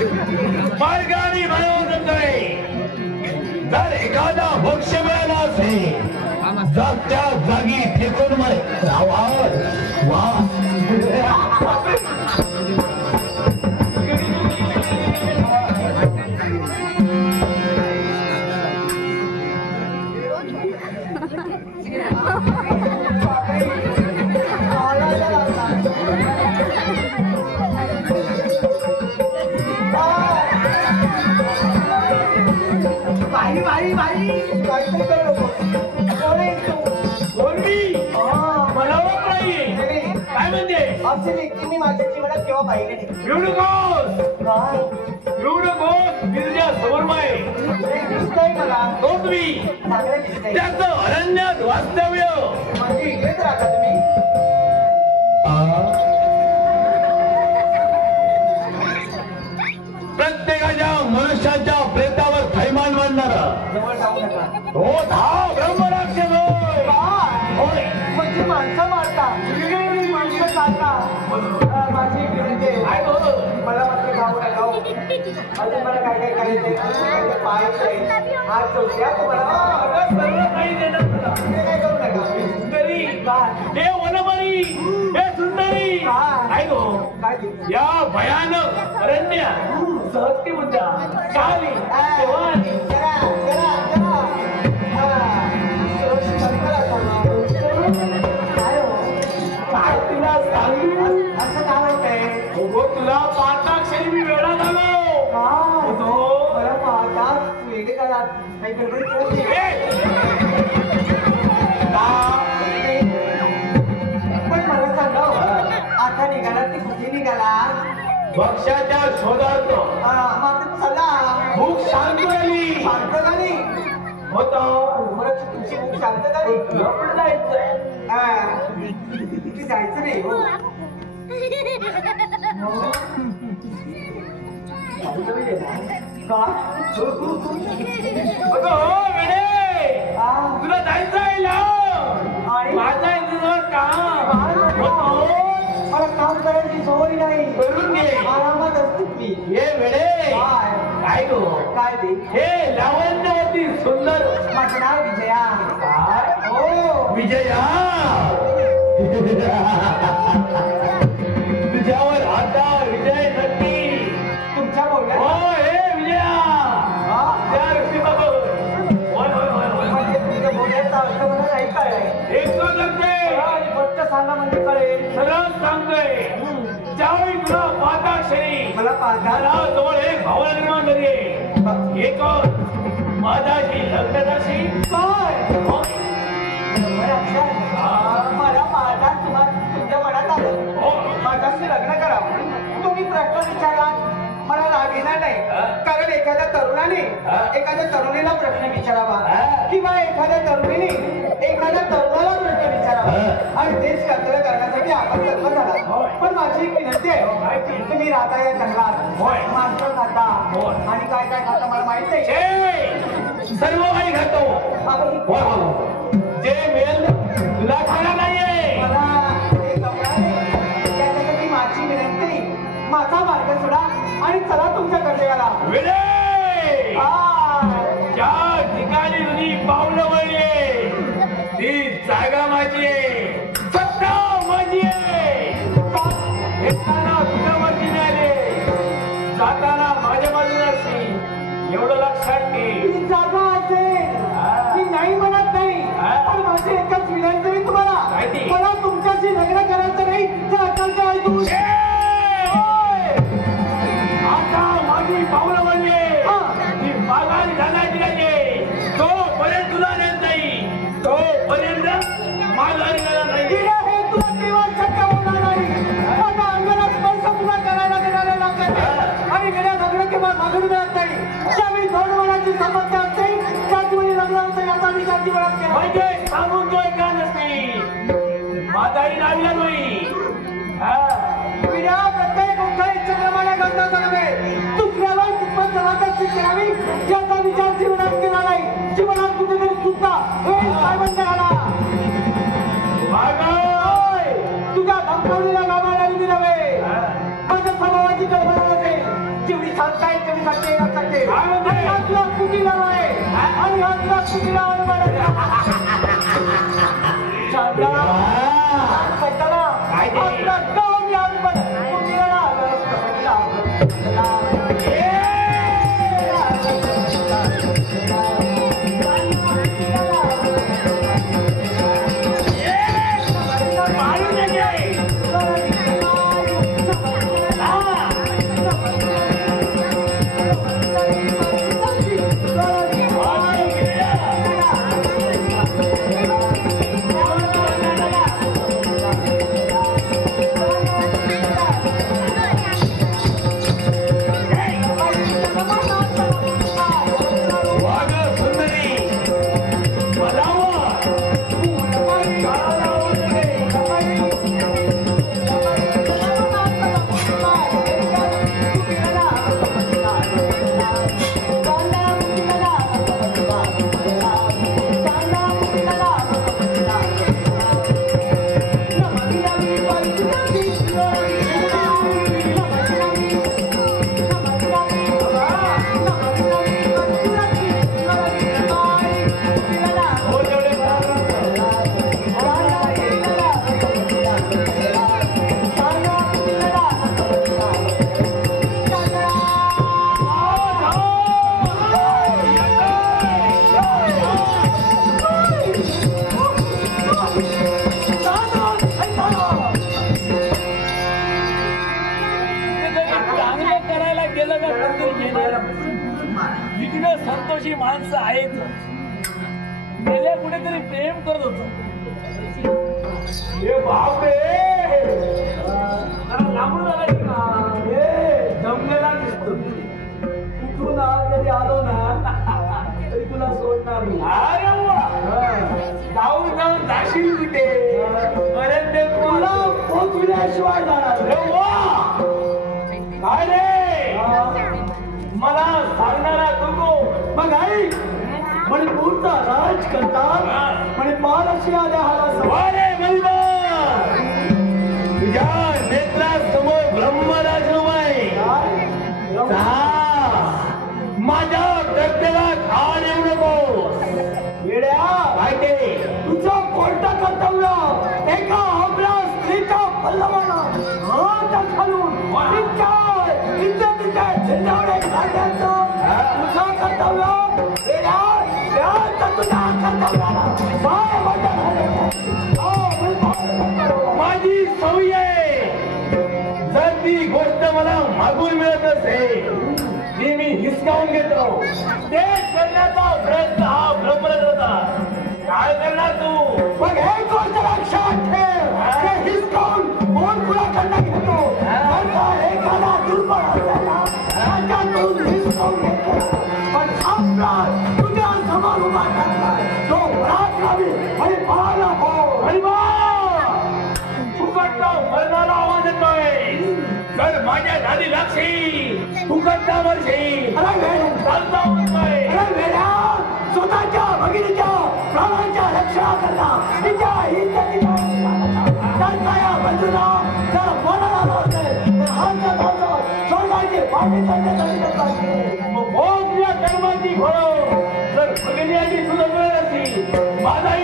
मार्गाने बनवतोय जर एखादा मोक्ष मिळाला असेल जागच्या जागी फेकून मारे वा मी माझ्या जीवनात केव्हा पाहिले त्याचं अरण्यात वास्तव्य म्हणजे इकडेच राहता तुम्ही प्रत्येकाच्या मनुष्याच्या प्रेतावर थैमान मांडणारा जवळ जाऊ नका हो ब्रह्मराक्षस होय म्हणजे माणसं मारता माणसं चालता माझी मला मात्र गाव नका अजून मला काय काय करायचंय पाहायचंय हात चौक्या तुम्हाला काही देणार तुला काय करू नका सुंदरी हे वनमारी हे सुंदरी ऐको या भयानक अरण्य सहजती मुद्दा चाली तुला सांगू असं काय होतंय तुला पाहताक्षरी मी वेळा झालो मला पाहतात वेगळे करा काही गडबड पण मला सांगा आता निघाला ते कुठे निघाला भक्ष्याच्या शोधार्थ मात्र चला भूक शांत झाली शांत झाली होत तुमची भूक शांत झाली आपण जायचंय ती जायचं नाही हो तुला जायचंय माझा इंतजार काम मला काम करायची सवय नाही करून घे आरामात असते मी हे वेळे काय गो काय ते हे लावण्यवती सुंदर माझं नाव विजया काय हो विजया तुझ्यावर आता विजय नक्की तुमच्या बोलण्या हो हे विजया त्या ऋषीबाबा म्हणजे तुमच्या बोलण्याचा अर्थ मला नाही कळलाय एक लागते गोष्ट सांगा म्हणजे कळेल सरळ सांगतोय ज्यावेळी तुला पाहताक्षरी मला पाहता जवळ एक भावना निर्माण झाली एक माझ्याशी लग्न करशी काय मला पाहता तुमच्या मनात आलं माझ्याशी लग्न करावं तुम्ही प्रश्न विचारा मला राग येणार नाही कारण एखाद्या तरुणाने एखाद्या तरुणीला प्रश्न विचारावा किंवा एखाद्या तरुणीने एखाद्या तरुणाला प्रश्न विचारावा आणि देश कर्तव्य करण्यासाठी आपण जन्म झाला पण माझी एक विनंती आहे तुम्ही राहता या जंगलात मांजर खाता आणि काय काय खाता मला माहित नाही सर्व काही खातो जे मिळेल तुला खाणार नाहीये मला हे जमणार नाही त्याच्यासाठी माझी विनंती माझा मार्ग सोडा आणि चला तुमच्या कर्तव्याला ज्या ठिकाणी तुझी पावलं वळली ती जागा माझी आहे सत्ता माझी आहे येताना तुझ्या मर्जीने आले जाताना माझ्या बाजूने असतील एवढं लक्षात घे ही जागा असेल मी नाही म्हणत नाही पण माझी एकच विनंती आहे तुम्हाला मला तुमच्याशी लग्न करायचं नाही तर अकलचं ऐकून आता माझी पावलं वळली काय तुम्ही सांगते सांगते काय म्हणते? हातला कुटी लावाय आणि हातला कुटी लावाय मला शांताला शांताला काय ते? हातला गाव यावं मला कुटी इकडे संतोषी माणसं आहेत गेल्या कुठेतरी प्रेम करत होतो हे बापरे जरा लांबून झाला जमलेला दिसतो कुठून जरी आलो ना तरी तुला सोडणार नाही. अरे वा जाऊन जाऊन जाशील कुठे पर्यंत तुला पोचविल्याशिवाय जाणार नाही. काय रे मला सांगणारा तुको मग आई मणिपूरचा राज करतात म्हणे महाराष्ट्री आल्या हाला अरे मुलगा तुझ्या नेत्रासमोर ब्रह्मराजमाय माझ्या कर्तव्याला घाण येऊ नको येड्या काय ते तुझं कोणतं कर्तव्य एका आपल्या स्त्रीच्या पल्लवाला हात घालून तिच्या इज्जतीच्या झेंड्यावर काढण्याचं तुझं कर्तव्य येड्या तुझ्या कर्तव्याला काय माझी सवय आहे जर ती गोष्ट मला मागून मिळत असेल ती मी हिसकावून घेतो ते करण्याचा प्रयत्न हा ब्रह्मरथ होता काय करणार तू मग हे गोष्ट लक्षात ठेव हे हिसकावून कोण कुणाकडनं घेतो एखादा दुर्बळ असायला त्याच्यातून हिसकावून घेतो पण आपला तुझ्या समोर उभा टाकला तो पराक्रमी आणि पळाला हो फुकटला मरणारा आवाज येतोय जर माझ्या झाली लक्षी फुकटला वर्षी चालता म्हणतोय स्वतःच्या भगिनीच्या प्राणांच्या रक्षणा करता तिच्या इज्जतीचा या बंधूला जर मनाला लावते स्वर्गाची पाठी करण्यासाठी मग तुझ्या कर्माची घोडो जर भगिनी तुझं मिळत असेल माझाही